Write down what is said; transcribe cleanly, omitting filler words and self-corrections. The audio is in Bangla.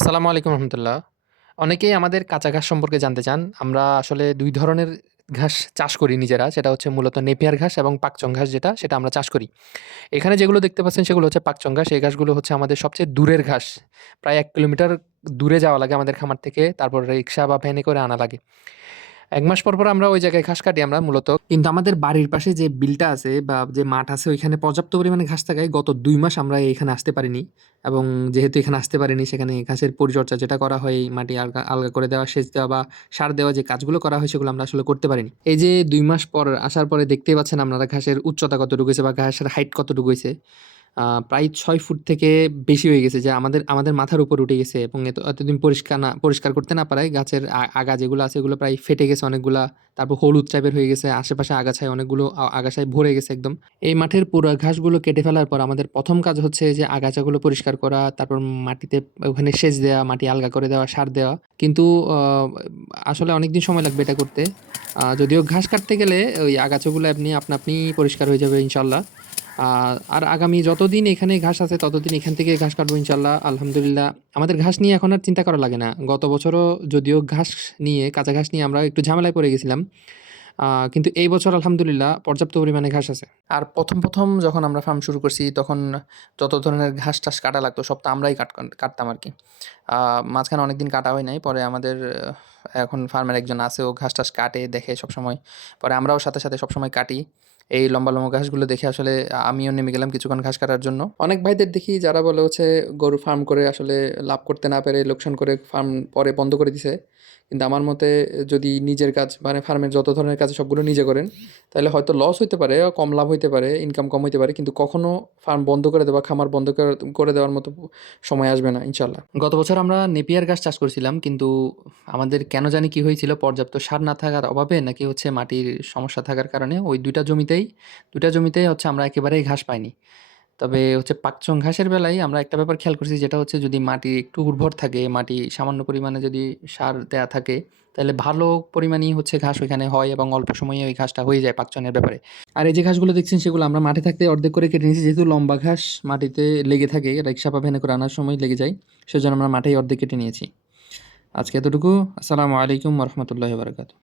আসসালামু আলাইকুম রহমতুল্লাহ। অনেকেই আমাদের কাঁচা ঘাস সম্পর্কে জানতে চান। আমরা আসলে ২ ধরনের ঘাস চাষ করি নিজেরা। সেটা হচ্ছে মূলত নেপিয়ার ঘাস এবং পাকচং ঘাস সেটা আমরা চাষ করি। এখানে যেগুলো দেখতে পাচ্ছেন সেগুলো হচ্ছে পাকচং ঘাস। এই ঘাসগুলো হচ্ছে আমাদের সবচেয়ে দূরের ঘাস। প্রায় ১ কিলোমিটার দূরে যাওয়া লাগে আমাদের খামার থেকে। তারপর রিক্সা বা ভ্যানে করে আনা লাগে। ১ মাস পর আমরা ওই জায়গায় ঘাস কাটি আমরা মূলত। কিন্তু আমাদের বাড়ির পাশে যে বিলটা আছে বা যে মাঠ আছে ওইখানে পর্যাপ্ত পরিমাণে ঘাস থাকায় গত ২ মাস আমরা এখানে আসতে পারিনি। এবং যেহেতু এখানে আসতে পারিনি সেখানে ঘাসের পরিচর্যা যেটা করা হয় মাটি আলগা আলগা করে দেওয়া, সেচ দেওয়া বা সার দেওয়া যে কাজগুলো করা হয় সেগুলো আমরা আসলে করতে পারিনি। এই যে ২ মাস পর আসার পরে দেখতেই পাচ্ছেন আপনারা ঘাসের উচ্চতা কতটুকু হইছে বা ঘাসের হাইট কতটুকু হইছে। প্রায় ৬ ফুট থেকে বেশি হয়ে গেছে, যা আমাদের মাথার উপর উঠে গেছে এবং এতদিন পরিষ্কার করতে না পারায় গাছের আগা যেগুলো আছে এগুলো প্রায় ফেটে গেছে অনেকগুলা। তারপর হলুদ টাইপের হয়ে গেছে। আশেপাশে আগাছায় অনেকগুলো আগাছায় ভরে গেছে একদম। এই মাঠের পুরো ঘাসগুলো কেটে ফেলার পর আমাদের ১ম কাজ হচ্ছে যে আগাছাগুলো পরিষ্কার করা, তারপর মাটিতে ওখানে সেচ দেওয়া, মাটি আলগা করে দেওয়া, সার দেওয়া। কিন্তু আ আসলে অনেকদিন সময় লাগবে এটা করতে। যদিও ঘাস কাটতে গেলে ওই আগাছাগুলো এমনি আপনা আপনিই পরিষ্কার হয়ে যাবে ইনশাআল্লাহ। আর আগামী যতদিন এখানে ঘাস আছে ততদিন এখান থেকে ঘাস কাটবো ইনশাআল্লাহ। আলহামদুলিল্লাহ আমাদের ঘাস নিয়ে এখন আর চিন্তা করা লাগে না। গত বছরও যদিও কাঁচা ঘাস নিয়ে আমরা একটু ঝামেলায় পড়ে গেছিলাম। কিন্তু এই বছর আলহামদুলিল্লাহ পর্যাপ্ত পরিমাণে ঘাস আছে। আর ১ম যখন আমরা ফার্ম শুরু করছি তখন যত ধরনের ঘাস-টাস কাটা লাগতো সব তো আমরাই কাটতাম আরকি। আ মাঝখানে অনেকদিন কাটা হয় নাই। পরে আমাদের এখন ফার্মের একজন আছে, ও ঘাস-টাস কাটে, দেখে সবসময়। পরে আমরাও সাথে সবসময় কাটি। এই লম্বা ঘাসগুলো দেখে আসলে আমিও নেমে গেলাম কিছুক্ষণ ঘাস কাটার জন্য। অনেক ভাইদের দেখি যারা বলে হচ্ছে গরুর ফার্ম করে আসলে লাভ করতে না পেরে লোকসান করে ফার্ম পরে বন্ধ করে দিছে। কিন্তু আমার মতে যদি নিজের কাজ মানে ফার্মের যত ধরনের কাজ সবগুলো নিজে করেন, তাহলে হয়তো লস হইতে পারে, কম লাভ হইতে পারে, ইনকাম কম হইতে পারে। কিন্তু কখনো ফার্ম বন্ধ করে দেওয়া, খামার বন্ধ করে দেওয়ার মতো সময় আসবে না ইনশাআল্লাহ। গত বছর আমরা নেপিয়ার ঘাস চাষ করছিলাম, কিন্তু আমাদের কেন জানি কি হয়েছিল, পর্যাপ্ত সার না থাকার অভাবে নাকি হচ্ছে মাটির সমস্যা থাকার কারণে ওই ২টা জমিতেই হচ্ছে আমরা একেবারেই ঘাস পাইনি। তবে হচ্ছে পাকচং ঘাসের বেলায় আমরা একটা ব্যাপার খেয়াল করছি, যেটা হচ্ছে যদি মাটি একটু উর্বর থাকে, মাটি সামান্য পরিমাণে যদি সার দেয়া থাকে, তাহলে ভালো পরিমাণেই হচ্ছে ঘাস ওইখানে হয় এবং অল্প সময়ে ওই ঘাসটা হয়ে যায় পাকচনের ব্যাপারে। আর এই যে ঘাসগুলো দেখছেন সেগুলো আমরা মাঠে থাকতে অর্ধেক করে কেটে নিয়েছি, যেহেতু লম্বা ঘাস মাটিতে লেগে থাকে, রিক্সা বা ভ্যানে করে আনার সময় লেগে যায়, সেজন্য আমরা মাঠেই অর্ধেক কেটে নিয়েছি। আজকে এতটুকু। আসসালামু আলাইকুম ওয়া রাহমাতুল্লাহি ওয়া বারাকাতুহু।